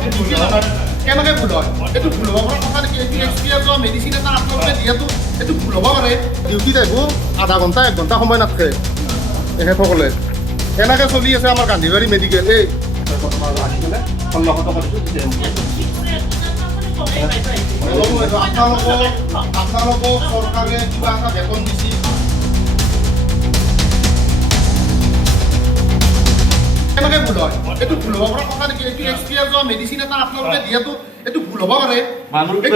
কেনেকৈ ভুল হয় এইটো ভুল হ'ব পৰা কথা নেকি এইটো এক্সপিৰিয়েঞ্চ হোৱা মেডিচিন এটা আপোনালোকে দিয়াটো এইটো ভুল হ'ব পাৰে ডিউটিত আহিব আধা ঘণ্টা 1 ঘণ্টা সময় নাথাকে তেখেতসকলে এনেকৈ চলি আছে আমাৰ গান্ধীবাৰী মেডিকেল এই আপোনালোকক চৰকাৰে কিবা এটা বেতন দিছে কেনেকৈ ভুল হয় এইটো ভুল হ'ব পৰা কথা নেকি এইটো এক্সপিৰিয়েঞ্চ হোৱা মেডিচিন এটা আপোনালোকে দিয়াটো এইটো ভুল হ'ব পাৰে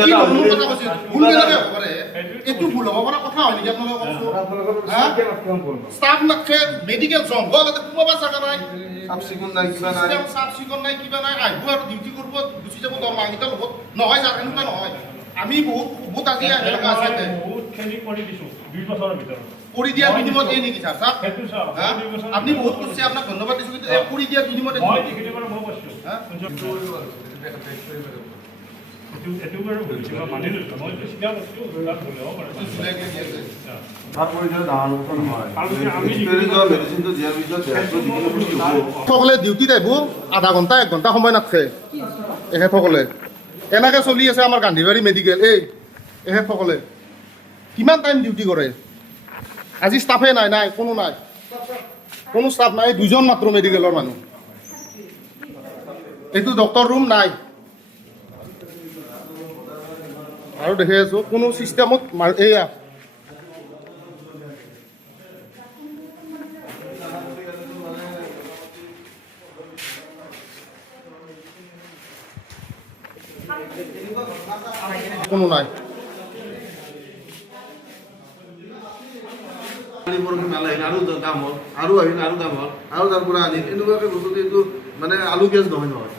কি নতুন কথা কৈছে ভুল কেনেকৈ হ'ব পাৰে এইটো ভুল হ'ব পৰা কথা হয় নেকি আপোনালোকে ষ্টাফ নাথাকে মেডিকেল জংঘল তাতে সোমাব জাগা নাই চাফ চিকুণ নাই কিবা নাই আহিব আৰু ডিউটি কৰিব গুচি যাব দৰমহাকেইটা লগত নহয় ছাৰ এনেকুৱা নহয় আমি বহুত আজি এনেকুৱা আছে কৰি দিয়াৰ বিনিময়ত এই নেকি ছাৰ ছাৰ আপুনি বহুত কৈছে আপোনাক ধন্যবাদ দিছোঁ কিন্তু কৰি দিয়াৰ বিনিময়ত সকলে ডিউটিত আহিব আধা ঘণ্টা 1 ঘণ্টা সময় নাথাকে এখেতসকলে এনেকৈ চলি আছে আমাৰ গান্ধীবাৰী মেডিকেল এই এখেতসকলে কিমান টাইম ডিউটি কৰে আজি ষ্টাফে নাই কোনো ষ্টাফ নাই 2জন মাত্ৰ মেডিকেলৰ মানুহ এইটো ডক্টৰ ৰুম নাই আৰু দেখি আছোঁ কোনো ছিষ্টেমত এয়া কোনো নাই আৰু আহিল আৰু দাম হ'ল আৰু তাৰ পৰা আনি এনেকুৱাকৈ বস্তুটো এইটো মানে আলু গেছ নহয়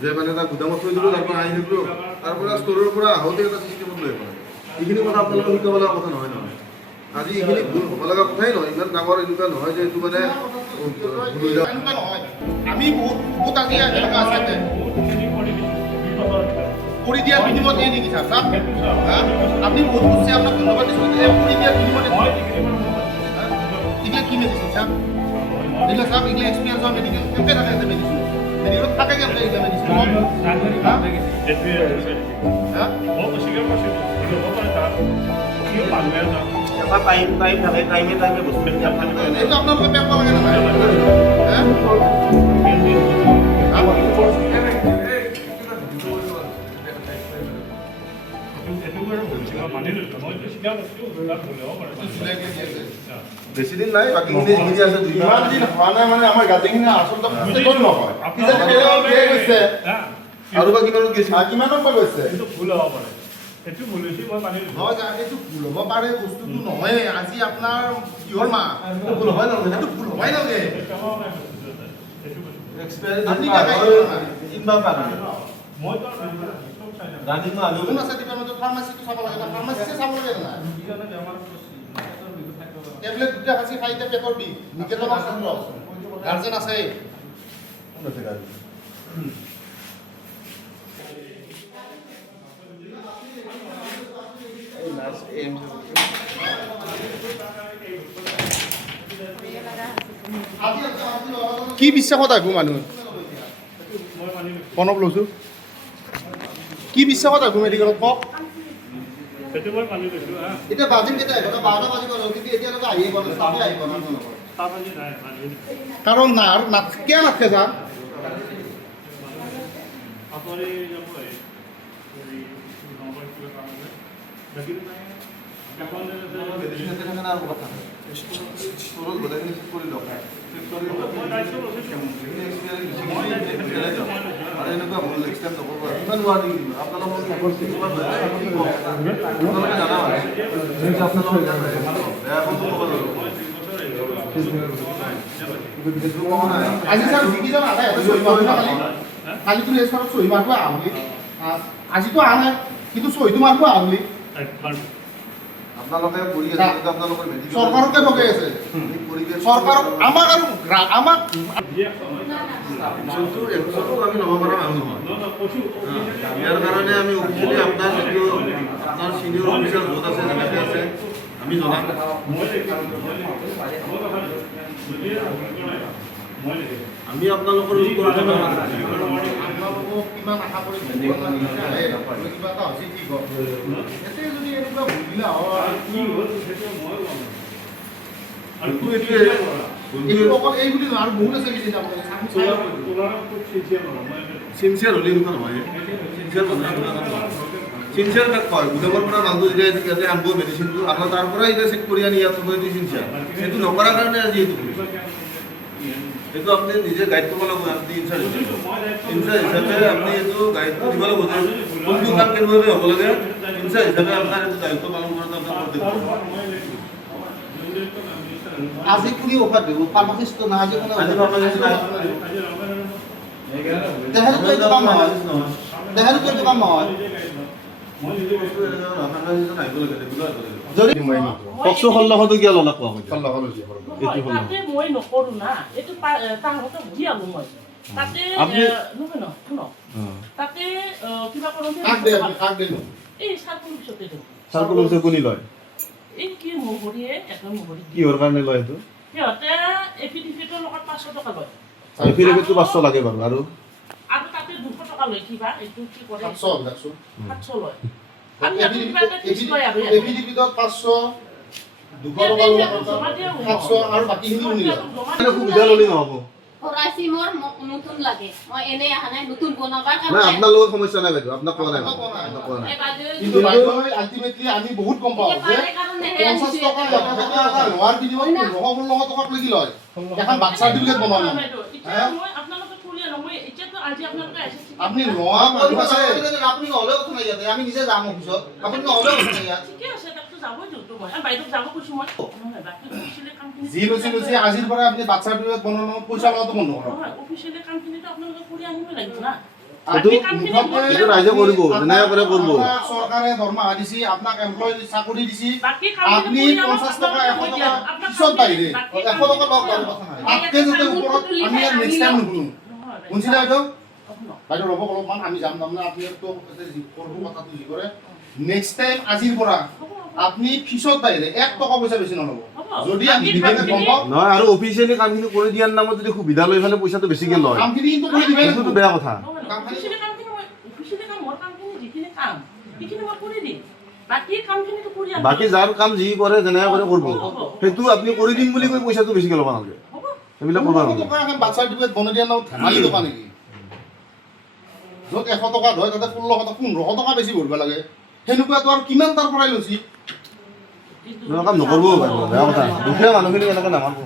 যে মানে এটা গুদামত থৈ দিলোঁ তাৰ পৰা আনি থাকিলোঁ তাৰ পৰা ষ্ট'ৰৰ পৰা আহোঁতে এটা চিষ্টেমত লৈ পাৰে এইখিনি কথা আপোনালোকে শিকাব লগা কথা নহয় আজি এইখিনি ভুল হ'ব লগা কথাই নহয় ইমান ডাঙৰ এনেকুৱা নহয় যে এইটো মানে আমি বহুত আজি এনেকুৱা আছে কৰি দিয়াৰ বিনিময়ত এই নেকি ছাৰ ছাৰ আপুনি বহুত কৈছে আপোনাক ধন্যবাদ দিছোঁ কৰি দিয়াৰ বিনিময়ত এইগিলা কি মেডিচিন ছাৰ এইগিলা ছাৰ এইগিলা এক্সপিৰিয়েঞ্চ হোৱা মেডিকেল কেনেকৈ থাকে যে মেডিচিন মেডিকেলত থাকে কেনেকৈ এইগিলা মেডিচিন এইটো আপোনালোকে পেক কৰিব লাগে নহয় বেছি দিন নাই বাকীখিনি যিখিনি আছে ইমান দিন হোৱা নাই মানে আমাৰ গাঁঠিখিনি আচলতে নহয় আৰু বা কিমানত গৈছে কিমানৰ পৰা গৈছে এইটো ভুল হ'ব পাৰে এইটো ভুল হৈছে মই মানি লৈছোঁ নহয় এইটো ভুল হ'ব পাৰে বস্তুটো নহয় আজি আপোনাৰ কিহৰ মাহ এইটো ভুল হয় নালাগে এইটো ভুল হ'বই নালাগে কোন আছে ডিপাৰ্টমেণ্টত ফাৰ্মাচীটো চাব লাগে ফাৰ্মাচীছে চাব লাগে নাই টেবলেট দুটা খাইছে খাইতে পেটৰ বিষ নিকেতনৰ ছাত্ৰ গাৰ্জেন আছে কি বিশ্বাসত আহিব মানুহ প্ৰণৱ লৈছোঁ কি বিশ্বাসত আহিব মেডিকেলত কওক এতিয়া বাজিম কেতিয়া আহিব 12টা বাজিব কিন্তু এতিয়ালৈকে আহিয়ে পোৱা নাই ষ্টাফে আহি পোৱা নাই কাৰণ না আৰু কিয় নাথাকে ছাৰ আজি ছাৰ যিকেইজন আহে কালিতো এই ছাৰত চহী মাৰিব আহলি আজিতো অহা নাই কিন্তু চহীটো মাৰিব আহলি আপোনালোকে কৰি আছে আপোনালোকৰ মেডিকেল চৰকাৰকে ভগাই আছে চৰকাৰক আমাক আৰু আমাক আমি ল'ব পৰা মানুহ নহয় ইয়াৰ কাৰণে আমি অফিচিয়েলি আপোনাৰ যিটো আপোনাৰ চিনিয়ৰ অফিচাৰ য'ত আছে যেনেকৈ আছে আমি জনাম আমি আপোনালোকৰ আপোনালোকক কিমান আশা কৰি কিবা এটা হৈছে কি কয় এতে যদি এনেকুৱা বুজিলা হয় কি হ'ল সেইটো মই গম নাপাওঁ। আৰু কিন্তু এইটো এইটো অকল এই বুলি নহয় আৰু বহুত আছে কিজানি আপোনালোকে আমি চাই লওঁ। তোলাৰ খুব চিনচিয়াৰ নহয় মই চিনচিয়াৰ হ'লে এনেকুৱা নহয় চিনচিয়াৰ চিনচিয়াৰ তাক কয় গোদামৰ পৰা মালটো যেতিয়া ইয়াতে আনিব মেডিচিনটো আপোনাৰ তাৰ পৰা এতিয়া চেক কৰি আনি ইয়াত থ'ব এইটো চিনচিয়াৰ সেইটো নকৰাৰ কাৰণে আজি এইটো আপুনি নিজে গাইড কৰিব লাগিব আপুনি ইনচাৰ্জ হিচাপে আপুনি এইটো গাইডটো দিব লাগিব যে কোনটো কাম কেনেদৰে হ'ব লাগে ইনচাৰ্জ হিচাপে আপোনাৰ এইটো দায়িত্ব পালন কৰাটো আপোনাৰ আজি কোনে অফাৰ দিব ফাৰ্মাচিষ্ট না আজি কোনে আজি ফাৰ্মাচিষ্ট নাই তেহেঁততো এইটো কাম নহয় তেহেঁততো এইটো কাম নহয় মই নিজে কৈছোঁ ফাৰ্মাচিষ্ট আহিব লাগে ৰেগুলাৰ কৰিব লাগে যদি ককচো 1600 কিয় ল'লা কোৱা মই তাতে মই নকৰো না এইটো তাহাঁতে বুজি আলো মই তাতে নহয় ন শুনক তাতে কিবা কৰোঁতে এই চাৰ্কুল পিছতে দিওঁ চাৰ্কুল অফিচে কোনি লয় এই কি মহৰীয়ে একদম মহৰী কিহৰ কাৰণে লয় এইটো সিহঁতে এফিডেভিটৰ লগত 500 টকা লয় এফিডেভিটটো 500 লাগে বাৰু আৰু তাতে 200 টকা লয় কিবা এইটো কি কৰে 700 লয় আমি আমি কিবা এটা ফিক্স লয় আৰু এফিডেভিটত 500 200 টকা 700 আৰু বাকীখিনি শুনি লয় সুবিধা ল'লে নহ'ব কৰাইছি মোৰ নতুন লাগে মই এনে আহা নাই নতুন বনাবা নাই আপোনাৰ লগত সমস্যা নাই বাইদেউ আপোনাক কোৱা নাই আপোনাক কোৱা নাই কিন্তু বাইদেউ আলটিমেটলি আমি বহুত গম পাওঁ যে 50 টকা 100 টকা লোৱাৰ বিনিময়ত 1500 টকা লাগি লয় এখন বাচ্চা দিলে বনাব মই আপোনালোকে ফুৰিয়ে নহয় এতিয়াতো আজি আপোনালোকে আহিছে আপনি লোৱা মানুহ আছে আপুনি নহ'লেও কথা নাই ইয়াতে আমি নিজে যাম অফিচত আপুনি নহ'লেও কথা নাই ইয়াত ঠিকে আছে তাকতো যাবই দিওঁতো মই আৰু বাইদেউক যাব কৈছোঁ মই নহয় বাকী অফিচিয়েলি কামখিনি যি লৈছে আজিৰ পৰা আপুনি বাচ্চা দিলে বনাব পইচা লোৱাটো বন্ধ কৰক নহয় অফিচিয়েলি কামখিনিতো আপোনালোকে কৰি আনিবই লাগিব না এইটো ৰাইজে কৰিব যেনেকৈ কৰে কৰিব আপোনাক চৰকাৰে দৰমহা দিছি আপোনাক এমপ্লয় চাকৰি দিছি বাকী আপনি 50 টকা 100 টকা পিছত বাহিৰে 100 টকা লওক বাৰু কথা নাই তাতকে যাতে ওপৰত আমি আৰু নেক্সট টাইম নুশুনো শুনছিলে বাইদেউ বাইদেউ ৰ'ব অলপমান আমি যাম তাৰমানে আপুনি তো কৰিব কথাটো যি কৰে নেক্সট টাইম আজিৰ পৰা আপনি ফিছত বাহিৰে 1 টকা পইচা বেছি নল'ব যদি আমি বিভাগে গম পাওঁ নহয় আৰু অফিচিয়েলি কামখিনি কৰি দিয়াৰ নামত যদি সুবিধা লৈ পেলাই পইচাটো বেছিকৈ লয় কামখিনি কিন্তু কৰি দিবই সেইটোতো বেয়া কথা অফিচিয়েলি কামখিনি মই অফিচিয়েলি কাম মোৰ কামখিনি যিখিনি কাম সেইখিনি মই কৰি দিম বাকী কামখিনিতো কৰি আনিম বাকী যাৰ কাম যি কৰে যেনেকৈ কৰে কৰিব সেইটো আপুনি কৰি দিম বুলি কৈ পইচাটো বেছিকৈ ল'ব নালাগে হ'ব সেইবিলাক কৰিব নালাগে টকা এখন বাচ্চাৰ ডিবেট বনাই দিয়া নাও ধেমালি টকা নেকি য'ত 100 টকা ধৰে তাতে 1600 টকা 1500 টকা বেছি ভৰিব লাগে সেনেকুৱাটো আৰু কিমান তাৰ পৰাই লৈছি কাম নকৰিব বেয়া কথা দুখীয়া মানুহখিনি এনেকৈ নামাৰিব